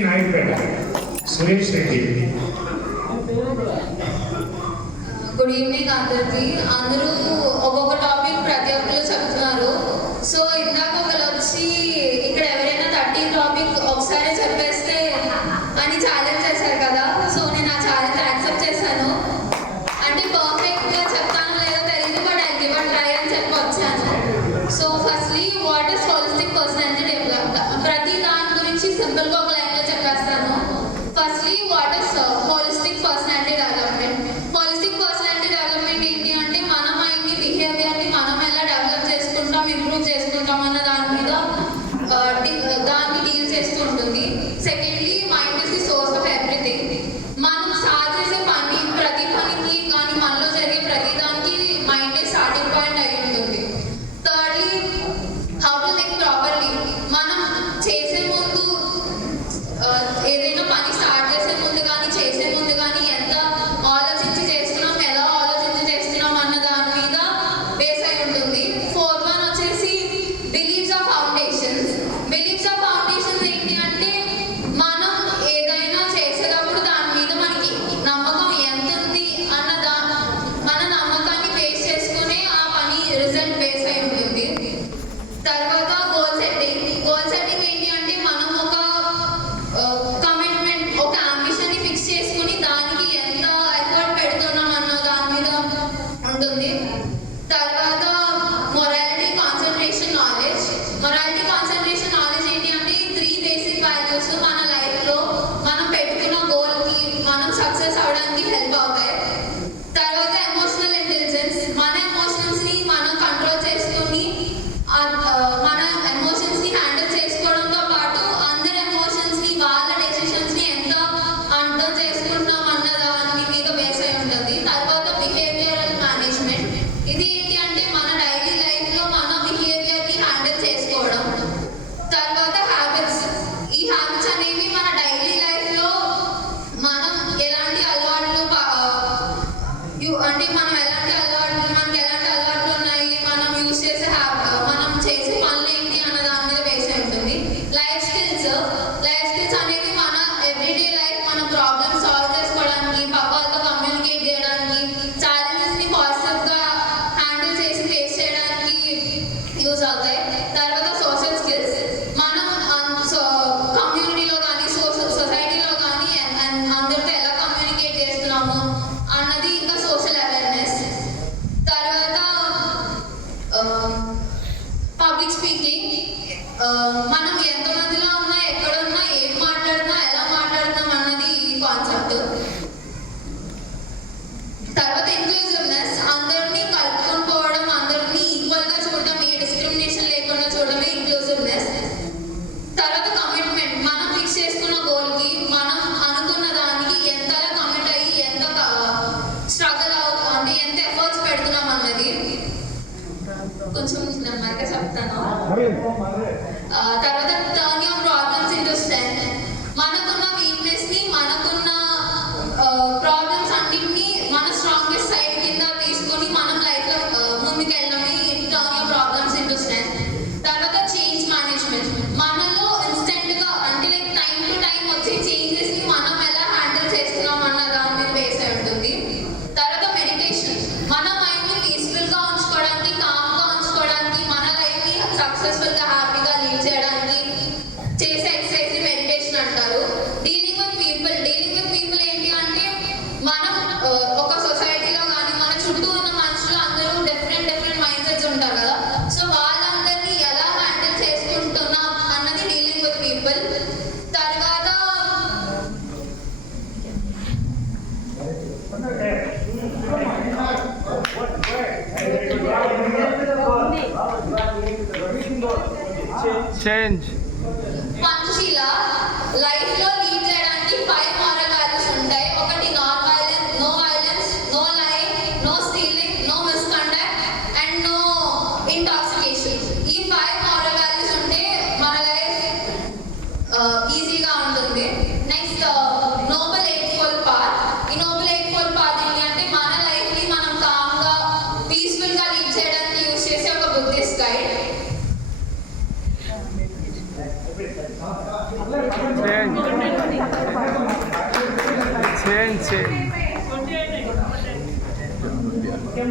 నాయకుడు Suresh Reddy. Good evening అందరికీ. అందరూ ఒక్కొక్క టాపిక్ ప్రతి ఒక్కరు చెప్తున్నారు. సో ఇందాక ఒకరు వచ్చి ఇక్కడ ఎవరైనా 30 టాపిక్ ఒకసారి చెప్పేస్తే అని ఛాలెంజ్ చేశారు కదా. సో నేను ఆ ఛాలెంజ్ యాక్సెప్ట్ చేశాను. అంటే పర్ఫెక్ట్గా చెప్తాను లేదో తెలియదు, but I give a try అని చెప్పి వచ్చాను. So firstly what is holistic personality develop. ప్రతి దాని గురించి సింపుల్గా ఒక లైన్లో చెప్పేస్తాను. Firstly what is holistic personality development. Holistic personality development ఏంటి అంటే మన మైండ్ని, బిహేవియర్ని మనం ఎలా డెవలప్ చేసుకుంటాం, ఇంప్రూవ్ చేసుకుంటాం అన్న దాని మీద దాన్ని డీల్ చేస్తూ ఉంటుంది. Secondly mind is the source of everything. మనం సాధించే పని, ప్రతి పనికి కానీ మనలో జరిగే ప్రతి దానికి మైండ్ స్టార్టింగ్ పాయింట్ అయి ఉంటుంది. Thirdly how to think properly. మనం చేసే ముందు ఏదైనా పని స్టార్ట్ చేసే ముందు కానీ చేసే ముందు కానీ ఎంత ఆలోచించి చేస్తున్నాం, ఎలా ఆలోచించి చేస్తున్నాం అన్న దాని మీద బేస్ అయి ఉంటుంది. ఫోర్త్ వన్ వచ్చేసి believes of foundations. Believes of foundations ఏంటి అంటే మనం ఏదైనా చేసేటప్పుడు దాని మీద మనకి నమ్మకం ఎంత ఉంది అన్న మన నమ్మకాన్ని బేస్ చేసుకునే ఆ పని రిజల్ట్ బేస్ అయి ఉంటుంది. తర్వాత గోల్ సెట్టింగ్. గోల్ సెట్టింగ్ ఏంటి అంటే మనం ఒక కమిట్మెంట్, ఒక అంబిషన్ని ఫిక్స్ చేసుకుని దానికి ఎంత ఎఫర్ట్ పెడుతున్నాం అన్న దాని మీద ఉంటుంది. తర్వాత morality, concentration, knowledge. Morality, concentration, knowledge ఏంటి అంటే 3 బేసిక్ వాల్యూస్ మన లైఫ్లో మనం పెట్టుకున్న గోల్కి మనం సక్సెస్ అవడానికి హెల్ప్ అవుతాయి. తర్వాత ఎమోషనల్ ఇంటెలిజెన్స్. మన ఎమోషన్స్ని మనం కంట్రోల్ చేసుకుని మన ఎమోషన్స్ని హ్యాండిల్ చేసుకోవడంతో పాటు అందరి ఎమోషన్స్ని, వాళ్ళ డెసిషన్స్ని ఎంత అర్థం చేసుకుంటాం అన్న దాని మీద బేస్ అయి ఉంటుంది. తర్వాత బిహేవియరల్ మేనేజ్మెంట్. ఇది ఏంటి అంటే మన డైలీ లైఫ్లో మన బిహేవియర్ని హ్యాండిల్ చేసుకోవడం. తర్వాత హ్యాబిట్స్. ఈ హ్యాబిట్స్ అనేవి మన డైలీ లైఫ్లో మనం ఎలాంటి అలవాట్లు అంటే మనకి ఎలాంటి అలవాట్లు ఉన్నాయి, మనం యూజ్ చేసే మనం చేసే పనులు ఏంటి అన్న దాని మీద బేస్ అయి ఉంటుంది. Life skills. లైఫ్ స్కిల్స్ అనేవి మన ఎవ్రీడే లైఫ్, మన ప్రాబ్లమ్ సాల్వ్ చేసుకోవడానికి, పక్క వాళ్ళతో కమ్యూనికేట్ చేయడానికి, ఛాలెంజెస్ని పాజిటివ్గా హ్యాండిల్ చేసి ఫేస్ చేయడానికి యూజ్ అవుతాయి. తర్వాత సోషల్ స్కిల్స్. మనం కమ్యూనిటీలో కానీ సొసైటీలో కానీ అందరితో ఎలా కమ్యూనికేట్ చేస్తున్నాము అన్నది ఇంకా సోషల్ అవేర్నెస్. తర్వాత పబ్లిక్ స్పీకింగ్. మనం ఎంతమందిలో ఉన్నా, ఎక్కడున్నా, ఏం మాట్లాడుతున్నా, ఎలా మాట్లాడుతున్నాం అన్నది ఈ కాన్సెప్ట్. తర్వాత ఇంక్లూజివ్నెస్. అందరినీ కలుపుకొని పోవడం, అందరినీ ఈక్వల్గా చూడడం, ఏ డిస్క్రిమినేషన్ లేకుండా చూడడమే ఇంక్లూజివ్నెస్. తర్వాత కమిట్మెంట్. మనం ఫిక్స్ చేసుకున్న గోల్కి, మనం అనుకున్న దానికి ఎంతలా కమిట్ అయ్యి ఎంత స్ట్రగుల్ అంటే ఎంత ఎఫర్ట్స్ పెడుతున్నాం అన్నది. కొంచెం నెమ్మదిగా చెప్తాను. తర్వాత turn your problems into strength. మనకున్న వీక్నెస్ని, మనకున్న ప్రాబ్లమ్స్ అన్నింటినీ మన స్ట్రాంగెస్ట్ సైడ్ కింద తీసుకొని మనం లైఫ్లో ముందుకెళ్ళడమే turn your problems into strength. తర్వాత చేంజ్ మేనేజ్మెంట్. మనలో ఇన్స్టెంట్గా అంటే లైక్ టైం టు టైం వచ్చే చేంజెస్ని మనం ఎలా హ్యాండిల్ చేస్తున్నాం అన్న దాని మీద బేస్ అయి ఉంటుంది. తర్వాత మెడిటేషన్. మన మైండ్ని పీస్ఫుల్గా ఉంచుకోవడానికి, కామ్గా ఉంచుకోవడానికి, మన లైఫ్ని సక్సెస్ఫుల్గా హ్యాపీగా లీడ్ చేయడానికి చేసే ఎక్సర్సైజ్ని మెడిటేషన్ అంటారు. Dealing with people. Dealing with people ఏంటి అంటే మనం ఒక సొసైటీలో కానీ మన చుట్టూ ఉన్న మనుషులు అందరూ డిఫరెంట్ మైండ్ సెట్స్ ఉంటారు కదా. సో వాళ్ళందరినీ ఎలా హ్యాండిల్ చేసుకుంటున్నాం అన్నది డీలింగ్ విత్ పీపుల్. తర్వాత చేంజ్. పంచశీల. లైఫ్లో లీడ్ చేయడానికి 5 మారల్ వాల్యూస్ ఉంటాయి. ఒకటి non violence, no violence, no lying, no stealing, no misconduct and no intoxication. ఈ 5 మారల్ వాల్యూస్ ఉంటే మన లైఫ్ ఈజీగా ఉంటుంది. Next noble eightfold path. ఈ నోబెల్ ఎయిట్ఫోల్డ్ పాత్ ఏంటి అంటే మన లైఫ్ని మనం కామ్గా, పీస్ఫుల్గా లీడ్ చేయడానికి యూజ్ చేసే ఒక బుద్ధిస్ట్ గైడ్. చేంజ్. చేయండి. ఓకే